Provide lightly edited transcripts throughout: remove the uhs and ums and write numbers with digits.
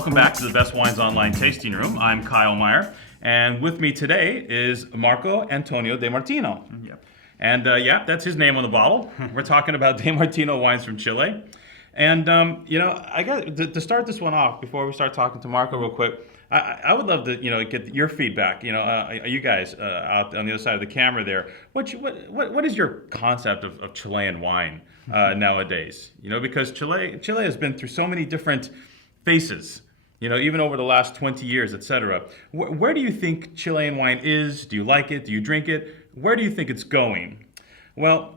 Welcome back to the Best Wines Online Tasting Room. I'm Kyle Meyer, and with me today is Marco Antonio De Martino. Yep. And yeah, that's his name on the bottle. We're talking about De Martino wines from Chile. And I got to start this one off before we start talking to Marco real quick. I would love to get your feedback. You guys out on the other side of the camera there. What is your concept of Chilean wine nowadays? Because Chile has been through so many different faces. Even over the last 20 years, etc. Where do you think Chilean wine is? Do you like it? Do you drink it? Where do you think it's going? Well,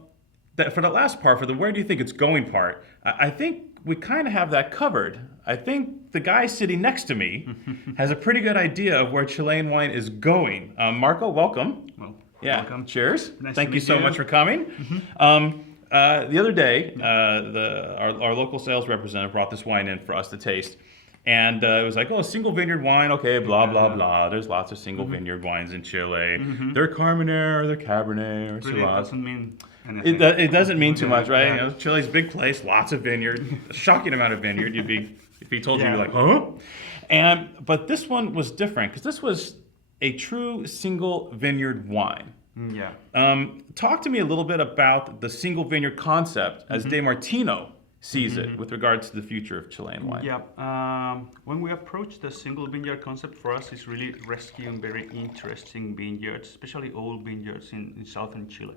for the last part, for the where do you think it's going part, I think we kind of have that covered. I think the guy sitting next to me has a pretty good idea of where Chilean wine is going. Marco, welcome. Well, yeah, welcome. Cheers. Nice Thank to you meet so you. much for coming. The other day, our local sales representative brought this wine in for us to taste. And it was like, oh, single vineyard wine, okay, blah, blah, blah. There's lots of single vineyard wines in Chile. They're Carmenere, or they're Cabernet, or Really Syrah. doesn't mean anything. It doesn't mean too much, right? Yeah. Chile's a big place, lots of vineyard, a shocking amount of vineyard. If he told you, you'd be Yeah. like, huh? But this one was different because this was a true single vineyard wine. Yeah. Talk to me a little bit about the single vineyard concept as De Martino sees it with regards to the future of Chilean wine. Yeah. When we approach the single vineyard concept, for us, it's really rescuing very interesting vineyards, especially old vineyards in southern Chile.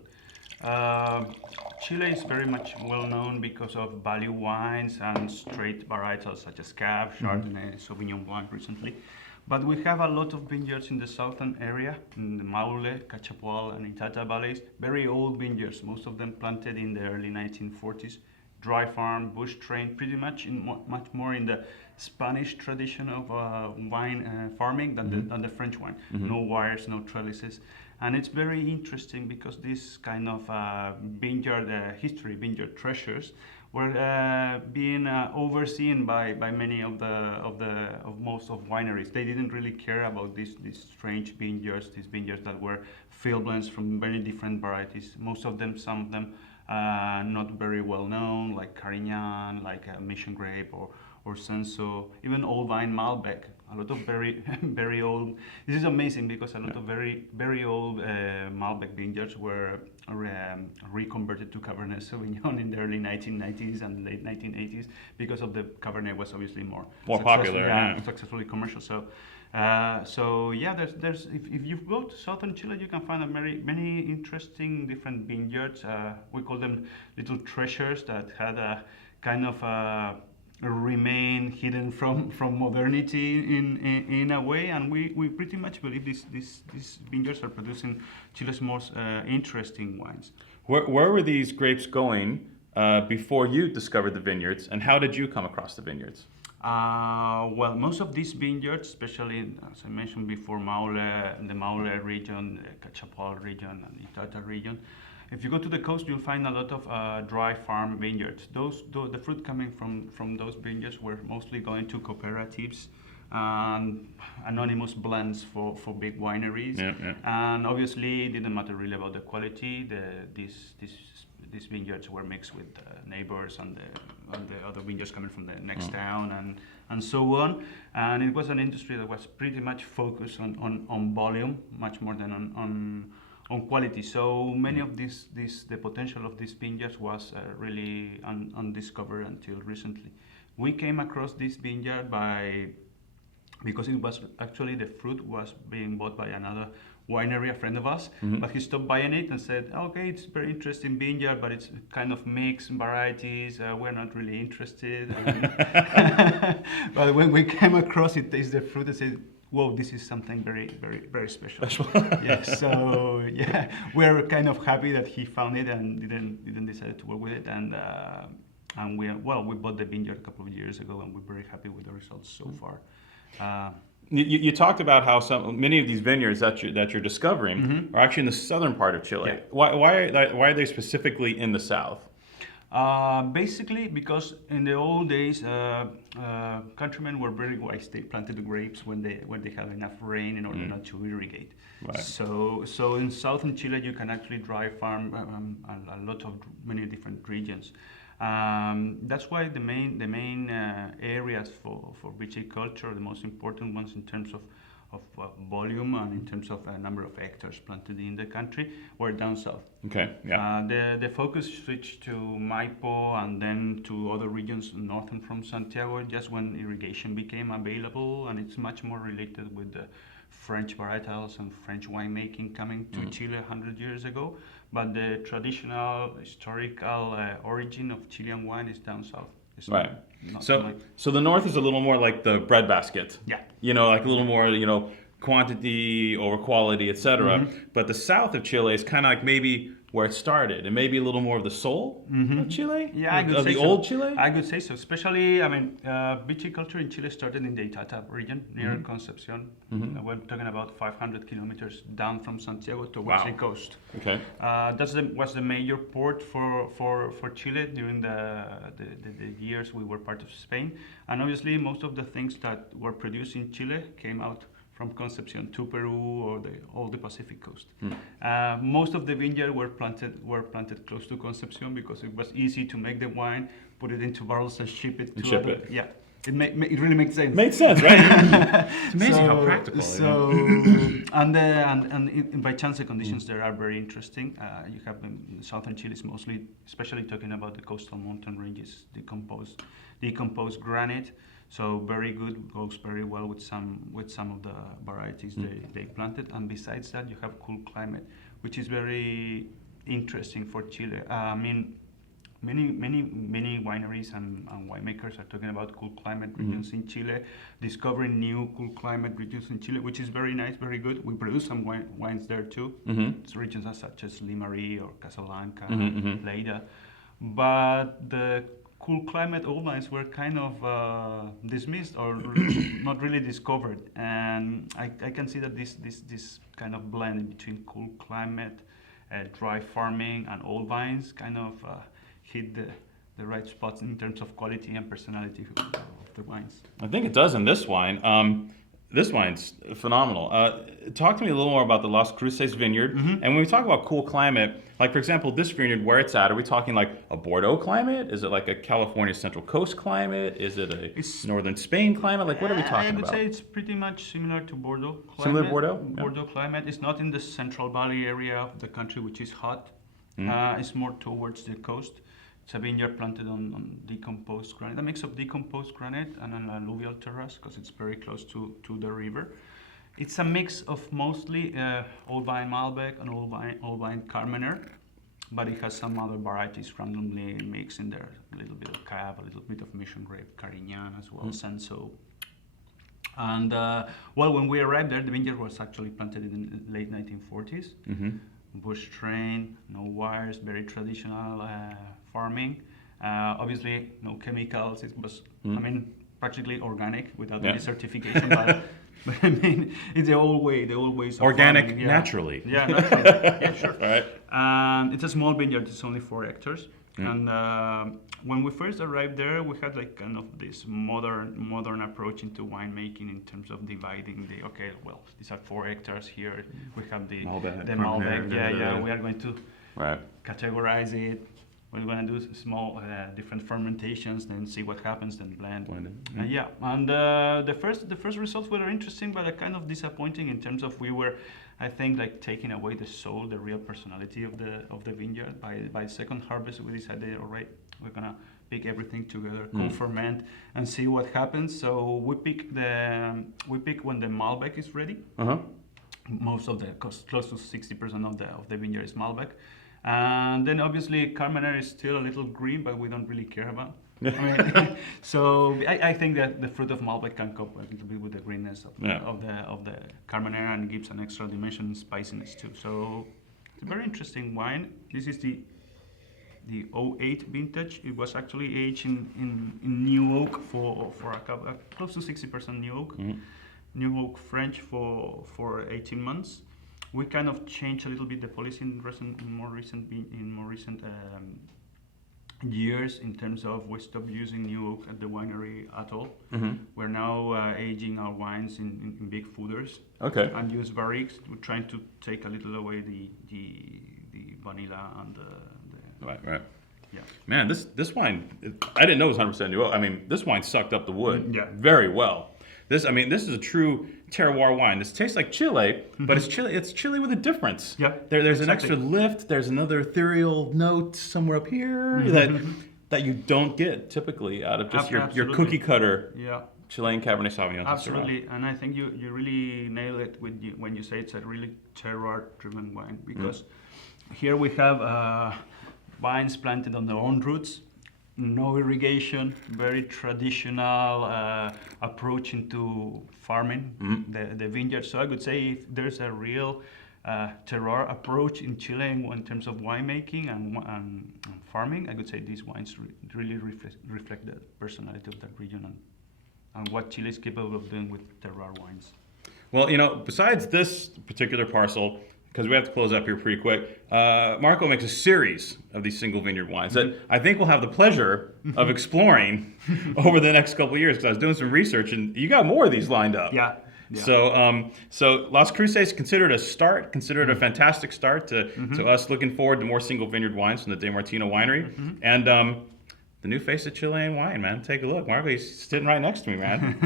Chile is very much well known because of value wines and straight varietals such as Cab, Chardonnay, Sauvignon Blanc recently. But we have a lot of vineyards in the southern area, in the Maule, Cachapoal, and Itata valleys. Very old vineyards, most of them planted in the early 1940s. Dry farm, bush trained, pretty much much more in the Spanish tradition of wine farming than the French one. No wires, no trellises. And it's very interesting because this kind of vineyard history, vineyard treasures, were being overseen by many of most of wineries. They didn't really care about these strange vineyards, these vineyards that were field blends from very different varieties. Most of them, some of them, not very well known, like Carignan, like Mission Grape or Senso, even Old Vine Malbec. A lot of very very old. This is amazing because a lot of very very old Malbec vineyards were reconverted to Cabernet Sauvignon in the early 1990s and late 1980s because of the Cabernet was obviously more popular, yeah. Successfully commercial. So yeah, there's if you go to southern Chile, you can find many interesting different vineyards. We call them little treasures that had a kind of remain hidden from modernity in a way, and we pretty much believe these vineyards are producing Chile's most interesting wines. Where were these grapes going before you discovered the vineyards, and how did you come across the vineyards? Well, most of these vineyards, especially as I mentioned before, the Maule region, the Cachapoal region, and Itata region. If you go to the coast, you'll find a lot of dry farm vineyards. The fruit coming from those vineyards were mostly going to cooperatives and anonymous blends for big wineries. Yeah. And obviously, it didn't matter really about the quality. These vineyards were mixed with neighbors and the other vineyards coming from the next town and so on. And it was an industry that was pretty much focused on volume, much more than on quality. So many of the potential of these vineyards was really undiscovered until recently. We came across this vineyard because it was actually the fruit was being bought by another winery, a friend of us, but he stopped buying it and said, okay, it's very interesting vineyard, but it's kind of mixed varieties, we're not really interested. But when we came across it, tasted the fruit and said, whoa, this is something very, very, very special. Yeah, so yeah, we're kind of happy that he found it and didn't decide to work with it, and we bought the vineyard a couple of years ago, and we're very happy with the results so far. You talked about how many of these vineyards that you're discovering are actually in the southern part of Chile. Yeah. Why are they specifically in the south? Basically, because in the old days, countrymen were very wise. They planted the grapes when they had enough rain in order not to irrigate. Right. So in southern Chile, you can actually dry farm many different regions. That's why the main areas for viticulture, the most important ones in terms of volume and in terms of number of hectares planted in the country, were down south. Okay. Yeah. The focus switched to Maipo and then to other regions northern from Santiago just when irrigation became available, and it's much more related with the French varietals and French winemaking coming to Chile 100 years ago. But the traditional historical origin of Chilean wine is down south. It's Right. not So like- so the north is a little more like the breadbasket. Yeah. You know, like a little more, quantity over quality, etc. But the south of Chile is kind of like maybe where it started, and maybe a little more of the soul of Chile. Yeah, I could of say the so. old Chile. I could say so. Especially, I mean, viticulture in Chile started in the Itata region near Concepcion. We're talking about 500 kilometers down from Santiago towards Wow. the coast. Okay. Was the major port for Chile during the years we were part of Spain. And obviously, most of the things that were produced in Chile came out from Concepcion to Peru or all the Pacific coast. Most of the vineyards were planted close to Concepcion because it was easy to make the wine, put it into barrels, and ship it. Yeah, it really makes sense. Made sense, right? It's amazing how practical. So, and by chance, the conditions there are very interesting. You have in southern Chile, is mostly, especially talking about the coastal mountain ranges, decomposed granite. So very good, goes very well with some of the varieties they planted. And besides that, you have cool climate, which is very interesting for Chile. I mean, many wineries and winemakers are talking about cool climate regions in Chile, discovering new cool climate regions in Chile, which is very nice, very good. We produce some wines there too. It's regions such as Limarí or Casablanca, Lleida. But the cool climate old wines were kind of dismissed or not really discovered, and I can see that this kind of blend between cool climate, dry farming, and old vines kind of hit the right spots in terms of quality and personality of the wines. I think it does in this wine. This wine's phenomenal. Talk to me a little more about the Las Cruces Vineyard. And when we talk about cool climate, like for example, this vineyard, where it's at, are we talking like a Bordeaux climate? Is it like a California Central Coast climate? Is it a northern Spain climate? Like what are we talking about? I would say it's pretty much similar to Bordeaux climate. Similar to Bordeaux? Bordeaux climate. It's not in the Central Valley area of the country, which is hot. It's more towards the coast. It's a vineyard planted on decomposed granite, a mix of decomposed granite and an alluvial terrace because it's very close to the river. It's a mix of mostly old vine Malbec and old vine Carmener, but it has some other varieties randomly mixed in there. A little bit of Cab, a little bit of Mission Grape, Carignan as well, Senso. And when we arrived there, the vineyard was actually planted in the late 1940s. Bush strain, no wires, very traditional farming. Obviously, no chemicals. It was, I mean, practically organic without any certification. But I mean, it's the old ways of Organic farming. naturally. Yeah, naturally. Yeah, sure. All right. And it's a small vineyard. It's only 4 hectares. And when we first arrived there, we had like kind of this modern approach into winemaking in terms of dividing these are 4 hectares here. We have the Malbec. Yeah. We are going to categorize it. We're going to do small different fermentations, then see what happens, then blend. And the first results were interesting, but kind of disappointing in terms of we were, I think, like taking away the soul, the real personality of the vineyard. By second harvest, we decided, all right, we're gonna pick everything together, co-ferment, and see what happens. So we pick when the Malbec is ready. Most of close to 60% of the vineyard is Malbec. And then obviously Carmener is still a little green, but we don't really care about. So I think that the fruit of Malbec can cope a little bit with the greenness of the Carmener and gives an extra dimension and spiciness too. So it's a very interesting wine. This is the 08 vintage. It was actually aged in new oak for close to 60% new oak. New oak French for 18 months. We kind of changed a little bit the policy in more recent years in terms of we stopped using new oak at the winery at all. We're now aging our wines in big foeders and use barriques. We're trying to take a little away the vanilla and the Yeah. Man, this wine, I didn't know it was 100% new oak. I mean, this wine sucked up the wood Yeah. very well. This is a true terroir wine. This tastes like Chile, but it's Chile with a difference. Yeah, There's an exactly. extra lift. There's another ethereal note somewhere up here that you don't get typically out of just your Absolutely. cookie cutter Yeah. Chilean Cabernet Sauvignon. Absolutely, and I think you really nail it when you say it's a really terroir-driven wine, because here we have vines planted on their own roots, no irrigation, very traditional approach into farming the vineyard. So I would say if there's a real terroir approach in Chile in terms of winemaking and farming, I would say these wines really reflect the personality of that region and what Chile is capable of doing with terroir wines. Well, besides this particular parcel, because we have to close up here pretty quick, Marco makes a series of these single vineyard wines that I think we'll have the pleasure of exploring over the next couple of years, because I was doing some research and you got more of these lined up. Yeah. So Las Cruces, considered a fantastic start to us looking forward to more single vineyard wines from the De Martino winery. And the new face of Chilean wine, man. Take a look. Marco, he's sitting right next to me, man.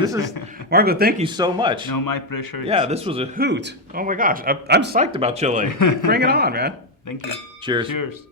Marco, thank you so much. No, my pleasure. Yeah, this was a hoot. Oh my gosh. I'm psyched about Chile. Bring it on, man. Thank you. Cheers. Cheers.